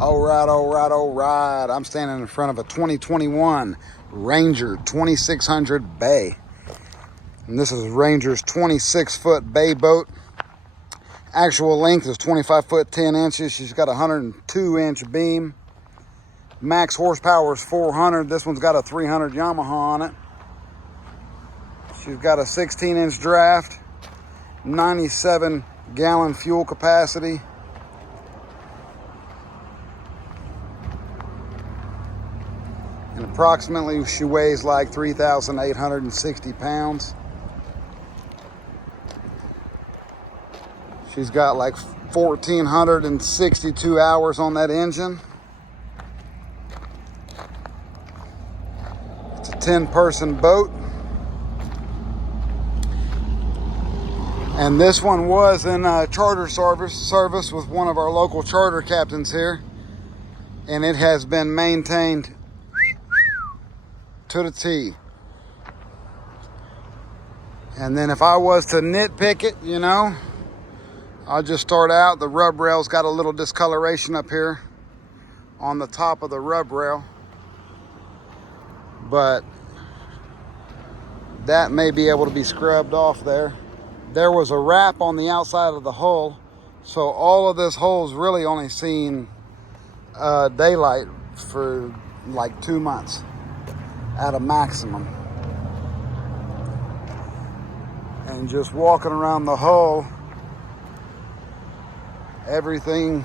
All right, all right, all right. I'm standing in front of a 2021 Ranger 2600 Bay. And this is Ranger's 26-foot bay boat. Actual length is 25 foot 10 inches. She's got a 102-inch beam. Max horsepower is 400. This one's got a 300 Yamaha on it. She's got a 16-inch draft, 97-gallon fuel capacity. And approximately she weighs like 3,860 pounds. She's got like 1,462 hours on that engine. It's a 10-person boat. And this one was in charter service with one of our local charter captains here. And it has been maintained to the T. And then if I was to nitpick it, you know, I'll just start out. The rub rail's got a little discoloration up here on the top of the rub rail, but that may be able to be scrubbed off there. There was a wrap on the outside of the hull, so all of this hull's really only seen daylight for like 2 months at a maximum. And just walking around the hull, everything,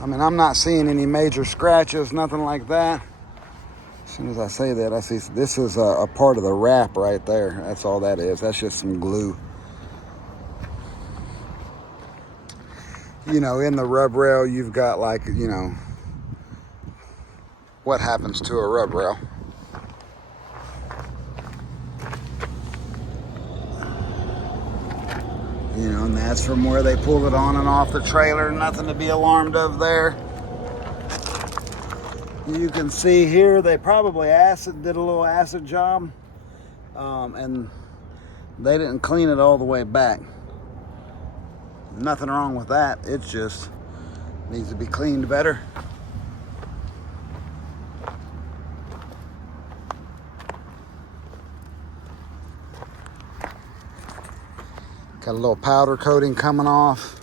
I mean, I'm not seeing any major scratches, nothing like that. As soon as I say that, I see this is a part of the wrap right there. That's all that is. That's just some glue. You know, in the rub rail, you've got like, you know, what happens to a rub rail. You know, and that's from where they pull it on and off the trailer. Nothing to be alarmed of there. You can see here they probably did a little acid job, and they didn't clean it all the way back. Nothing wrong with that. It just needs to be cleaned better. Got a little powder coating coming off.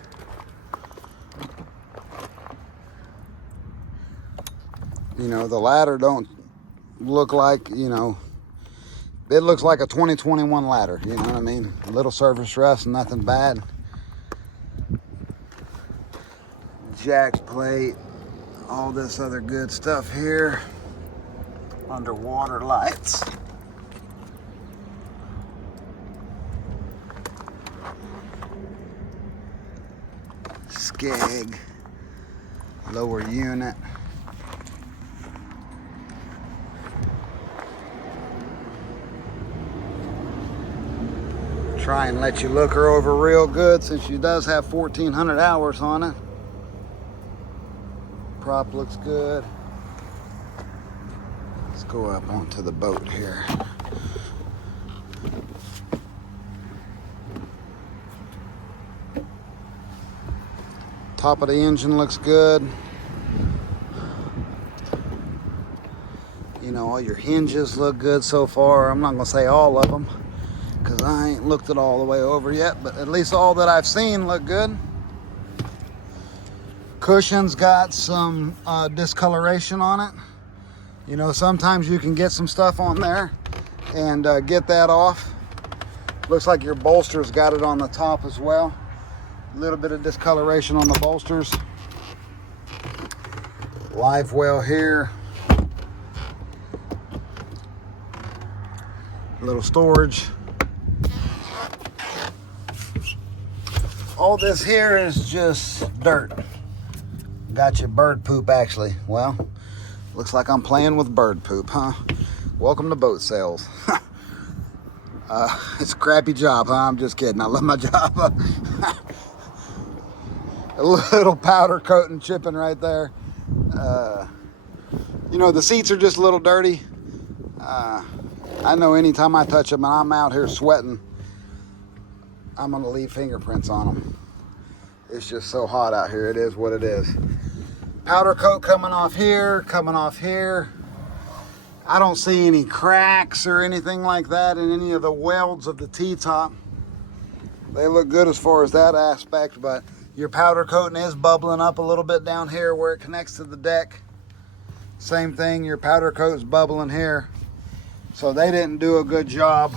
You know, the ladder don't look like, you know, it looks like a 2021 ladder, you know what I mean? A little surface rust, nothing bad. Jack plate, all this other good stuff here. Underwater lights. Skeg, lower unit. Try and let you look her over real good since she does have 1,400 hours on it. Prop looks good. Let's go up onto the boat here. Top of the engine looks good. You know, all your hinges look good so far. I'm not gonna say all of them because I ain't looked it all the way over yet, but at least all that I've seen look good. Cushion's got some discoloration on it. You know, sometimes you can get some stuff on there and get that off. Looks like your bolster's got it on the top as well. A little bit of discoloration on the bolsters. Live well here. A little storage. All this here is just dirt. Got your bird poop, actually. Well, looks like I'm playing with bird poop, huh? Welcome to boat sales. It's a crappy job, huh? I'm just kidding. I love my job. A little powder coating chipping right there. You know, the seats are just a little dirty. I know anytime I touch them and I'm out here sweating, I'm gonna leave fingerprints on them. It's just so hot out here. It is what it is. Powder coat coming off here, coming off here. I don't see any cracks or anything like that in any of the welds of the T-top. They look good as far as that aspect, but your powder coating is bubbling up a little bit down here where it connects to the deck. Same thing, your powder coat's bubbling here. So they didn't do a good job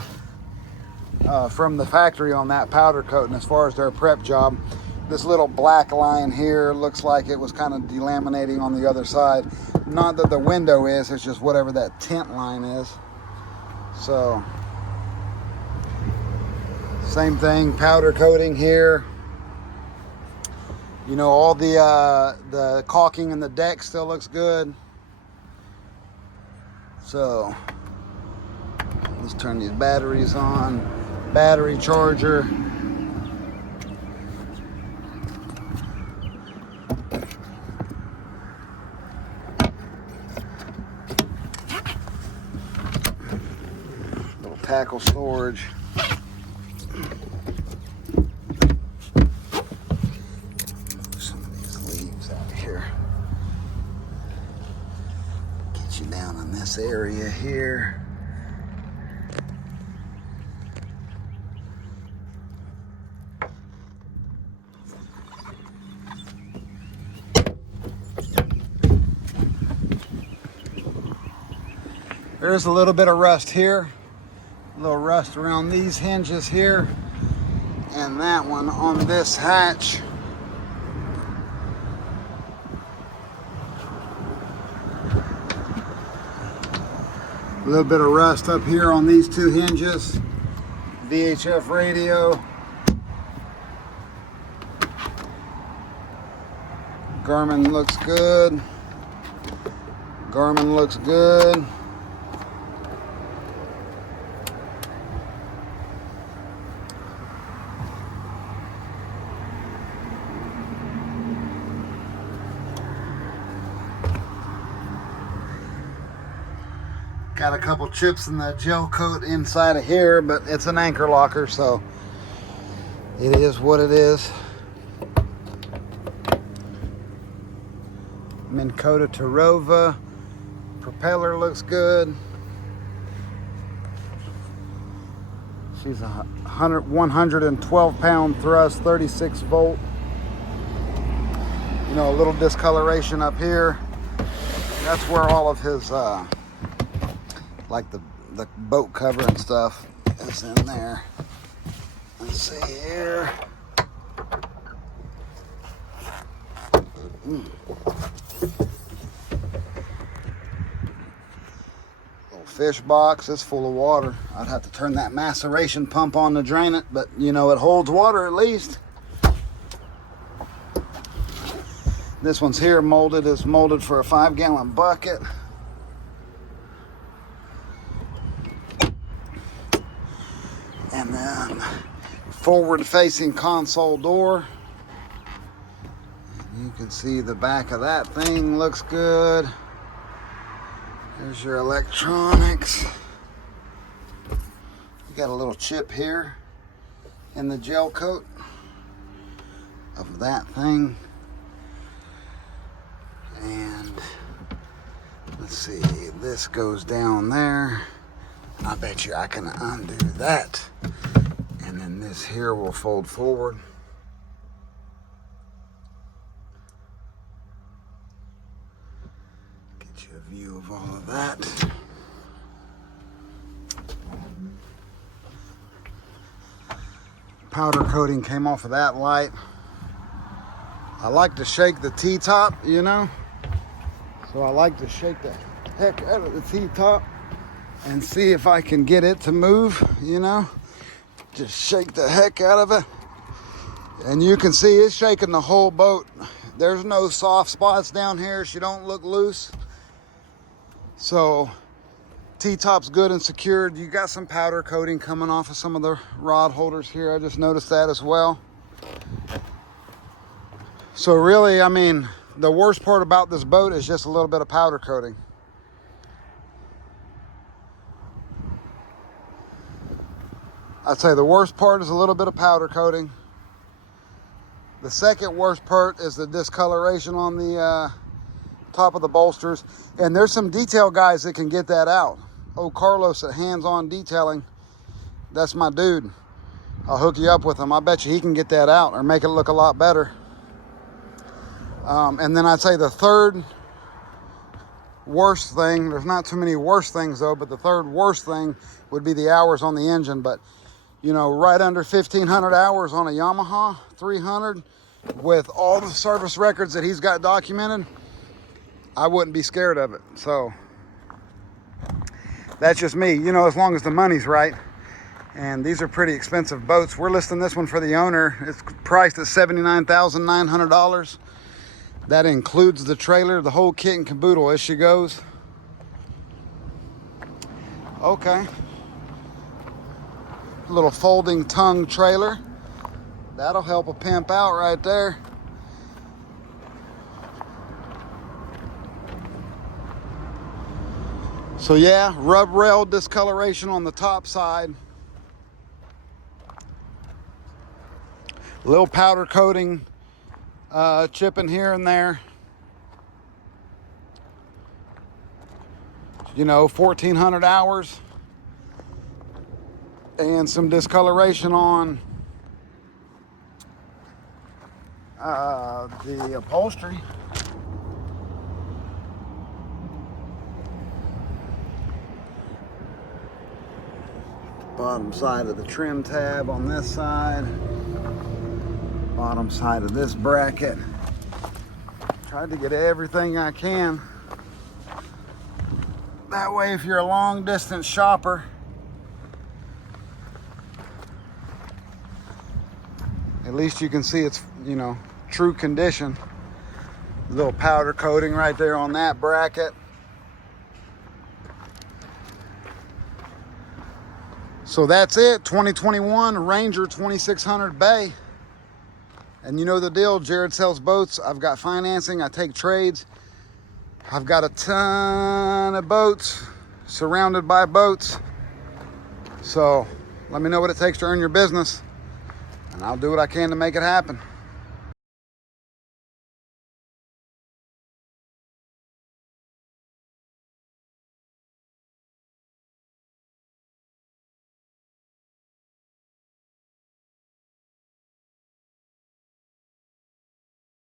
from the factory on that powder coating as far as their prep job. This little black line here looks like it was kind of delaminating on the other side. Not that the window is, it's just whatever that tint line is. So, same thing, powder coating here. You know, all the caulking in the deck still looks good. So, let's turn these batteries on. Battery charger. Little tackle storage. Move some of these leaves out of here. Get you down in this area here. There's a little bit of rust here, a little rust around these hinges here, and that one on this hatch. A little bit of rust up here on these two hinges. VHF radio. Garmin looks good. Garmin looks good. Got a couple chips in the gel coat inside of here, but it's an anchor locker, so it is what it is. Minn Kota Tarova. Propeller looks good. She's a 112 pound thrust, 36 volt. You know, a little discoloration up here. That's where all of his like the boat cover and stuff is in there. Let's see here. Little fish box. It's full of water. I'd have to turn that maceration pump on to drain it, but you know, it holds water at least. This one's here molded. It's molded for a 5-gallon bucket. And then forward-facing console door. And you can see the back of that thing looks good. There's your electronics. You got a little chip here in the gel coat of that thing. And let's see, this goes down there. I bet you I can undo that. And then this here will fold forward. Get you a view of all of that. Powder coating came off of that light. I like to shake the T-top, you know. So I like to shake the heck out of the T-top and see if I can get it to move, you know. Just shake the heck out of it. And you can see it's shaking the whole boat. There's no soft spots down here. She don't look loose. So T-top's good and secured. You got some powder coating coming off of some of the rod holders here. I just noticed that as well. So really, I mean, the worst part about this boat is just a little bit of powder coating. I'd say the worst part is a little bit of powder coating. The second worst part is the discoloration on the top of the bolsters. And there's some detail guys that can get that out. Oh, Carlos at Hands On Detailing, that's my dude. I'll hook you up with him. I bet you he can get that out or make it look a lot better. And then I'd say the third worst thing, there's not too many worse things though, but the third worst thing would be the hours on the engine. But you know, right under 1,500 hours on a Yamaha 300 with all the service records that he's got documented, I wouldn't be scared of it. So that's just me, you know, as long as the money's right. And these are pretty expensive boats. We're listing this one for the owner. It's priced at $79,900. That includes the trailer, the whole kit and caboodle as she goes. Okay. A little folding tongue trailer. That'll help a pimp out right there. So yeah, rub rail discoloration on the top side. Little powder coating chipping here and there. You know, 1,400 hours. And some discoloration on the upholstery. Bottom side of the trim tab on this side. Bottom side of this bracket. Tried to get everything I can. That way, if you're a long distance shopper, at least you can see it's, you know, true condition. Little powder coating right there on that bracket. So that's it, 2021 Ranger 2600 Bay. And you know the deal, Jared sells boats. I've got financing, I take trades. I've got a ton of boats, surrounded by boats. So let me know what it takes to earn your business, and I'll do what I can to make it happen.